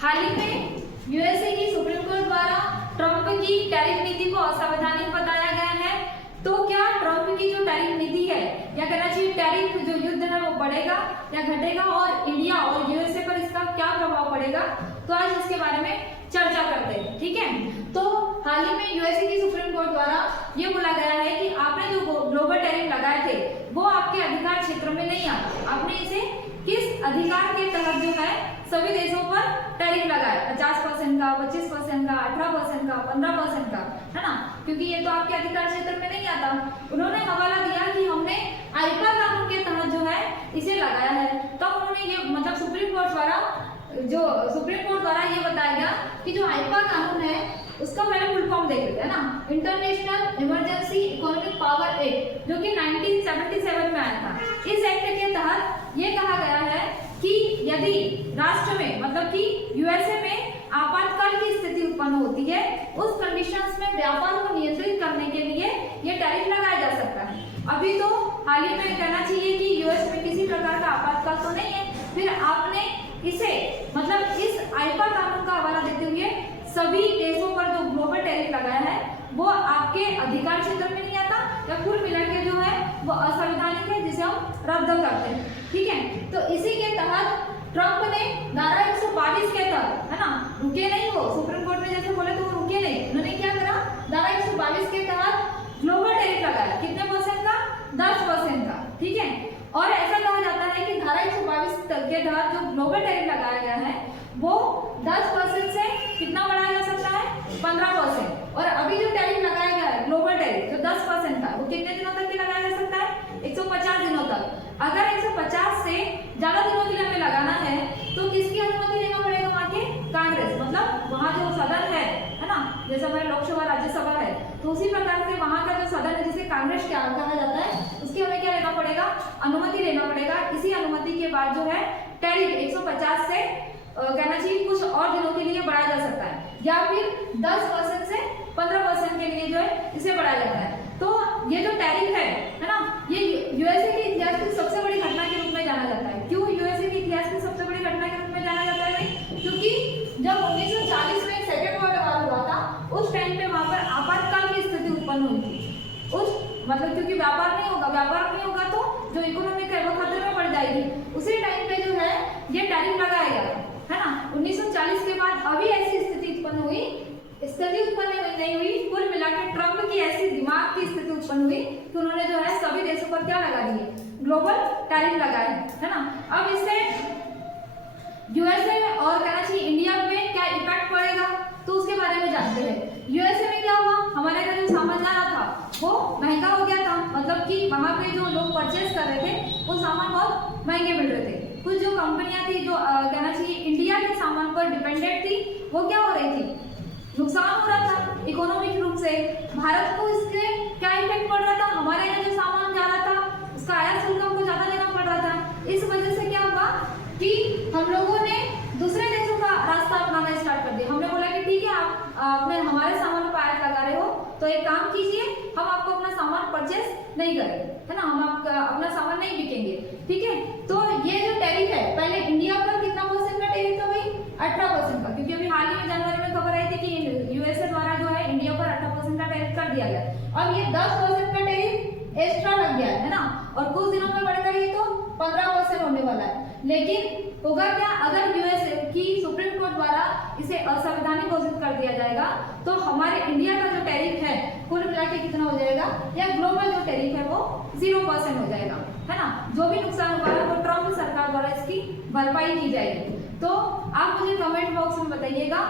हाल ही में यूएसए की supreme court द्वारा ट्रंप की टैरिफ नीति को असंवैधानिक बताया गया है। तो क्या ट्रंप की जो टैरिफ नीति है, या कहना चाहिए टैरिफ जो युद्ध है वो बढ़ेगा या घटेगा, और इंडिया और यूएसए पर इसका क्या प्रभाव पड़ेगा, तो आज इसके बारे में चर्चा करते हैं। ठीक है, तो हाल ही में यूएसए की सुप्रीम कोर्ट द्वारा ये बोला गया है कि आपने जो ग्लोबल टैरिफ लगाए थे वो आपके अधिकार क्षेत्र में नहीं आता। आपने इसे किस अधिकार के तहत जो है सभी देशों पर टैरिफ लगाया, 50% का, 25% का, 18% का, 15% का, है ना, क्योंकि ये तो आपके अधिकार क्षेत्र में नहीं आता। उन्होंने हवाला दिया कि हमने आईपा कानून के तहत जो है इसे लगाया है। तब उन्होंने ये मतलब सुप्रीम कोर्ट द्वारा ये बताया गया कि जो आईपा कानून है उसका पहले फुल फॉर्म देख लेते हैं ना, international emergency economic power act, जो कि 1977 में आया था। इस एक्ट के तहत ये कहा गया है कि यदि राष्ट्र में मतलब कि यूएसए में आपातकाल की स्थिति उत्पन्न होती है, उस कंडीशंस में व्यापार को नियंत्रित करने के लिए ये टैरिफ लगाया जा सकता है। अभी तो हाल ही में कहना चाहिए कि यूएस में किसी प्रकार का आपातकाल तो नहीं है, फिर आपने इसे मतलब इस आईपा कानून का हवाला देते हुए सभी देशों पर जो ग्लोबल टैरिफ लगाया है वो आपके अधिकार क्षेत्र में नहीं आता, या कुल मिला के जो है वो असंवैधानिक है, जिसे हम रद्द करते हैं। ठीक है, तो इसी के तहत ट्रंप ने धारा 122 के तहत, है ना, रुके नहीं, वो सुप्रीम कोर्ट में जैसे बोले तो वो रुके नहीं, उन्होंने क्या करा, धारा 122 के तहत ग्लोबल टैरिफ लगाया। कितने परसेंट का? 10% का। ठीक है, और ऐसा कहा जाता है कि धारा 122 के तहत जो ग्लोबल टैरिफ लगाया गया है वो 10% से कितना बढ़ाया जा सकता है? 15%। और अभी जो टैरिफ लगाया गया है ग्लोबल टैरिफ जो 10% था वो कितने दिनों तक के लगाया जा सकता है? 150 दिनों तक। अगर 150 से ज्यादा दिनों के लिए हमें लगाना है तो किसकी अनुमति लेना पड़ेगा? वहाँ के कांग्रेस, मतलब वहाँ जो सदन है ना, जैसे हमारे लोकसभा राज्यसभा है, तो उसी प्रकार से वहाँ का जो सदन है जिसे कांग्रेस क्या कहा जाता है, उसकी हमें क्या लेना पड़ेगा? अनुमति लेना पड़ेगा। इसी अनुमति के बाद जो है टैरिफ 150 से कहना चाहिए कुछ और दिनों के लिए बढ़ाया जा सकता है, या फिर 10% से 15% के लिए जो है इसे बढ़ाया जाता है। तो ये जो टैरिफ है ना, ये यूएसए के इतिहास की सबसे बड़ी घटना के रूप में जाना जाता है। क्यों यूएसए के इतिहास की सबसे बड़ी घटना के रूप में जाना जाता है भाई? क्योंकि जब 1940 में सेकेंड वर्ल्ड वॉर हुआ था, उस टाइम पे वहां पर आपातकाल की स्थिति उत्पन्न हुई थी। उस मतलब क्योंकि व्यापार नहीं होगा तो जो इकोनॉमिक है वो खतरे में पड़ जाएगी। उसी टाइम पे जो है ये टैरिफ लगाया गया है ना। 1940 के बाद अभी ऐसी स्थिति उत्पन्न नहीं हुई। कुल मिलाकर ट्रंप की ऐसी दिमाग की स्थिति उत्पन्न हुई कि उन्होंने जो है सभी देशों पर क्या लगा दिए? ग्लोबल टैरिफ लगाए, है ना। अब इससे यूएसए और कहना चाहिए इंडिया में क्या इफेक्ट पड़ेगा, तो उसके बारे में जानते हैं। यूएसए में क्या हुआ, हमारे यहाँ जो सामान आ रहा था वो महंगा हो गया था, मतलब कि वहाँ पे जो लोग परचेस कर रहे थे वो सामान बहुत महंगे मिल रहे थे। कुछ जो कंपनियां थी जो कहना चाहिए इंडिया के सामान पर डिपेंडेंट थी, वो क्या हो रही थी? नुकसान हो रहा था इकोनॉमिक रूप से। भारत को इसके क्या इफेक्ट पड़ रहा था? हमारे यहाँ जो सामान जा रहा था उसका आयात शुल्क हमको ज्यादा देना पड़ रहा था। इस वजह से क्या हुआ कि हम लोगों ने दूसरे देशों का रास्ता अपनाना स्टार्ट कर दिया। हमने बोला कि ठीक है, आप अपने हमारे सामान पर आयात लगा रहे हो तो एक काम कीजिए, हम आपको अपना सामान परचेस नहीं करेंगे, है ना, हम आपका अपना सामान नहीं बिकेंगे। ठीक है, तो ये जो टैरिफ है, पहले इंडिया पर कितना % का टैरिफ था भाई? 18% का, क्योंकि अभी हाल ही में जनवरी में खबर आई थी कि यूएसए द्वारा जो है इंडिया पर 18% का टैरिफ कर दिया गया। अब ये 10% का टैरिफ एक्स्ट्रा लग गया है ना, और कुछ दिनों में बढ़कर ये तो 15% होने वाला है। लेकिन होगा क्या, अगर यूएसए की सुप्रीम कोर्ट द्वारा इसे असंवैधानिक घोषित कर दिया जाएगा तो हमारे इंडिया का जो टैरिफ है कुल मिला के कितना हो जाएगा, या ग्लोबल जो टैरिफ है वो 0% हो जाएगा, है ना। जो भी नुकसान हुआ है वो ट्रंप सरकार द्वारा इसकी भरपाई की जाएगी। तो आप मुझे कमेंट बॉक्स में बताइएगा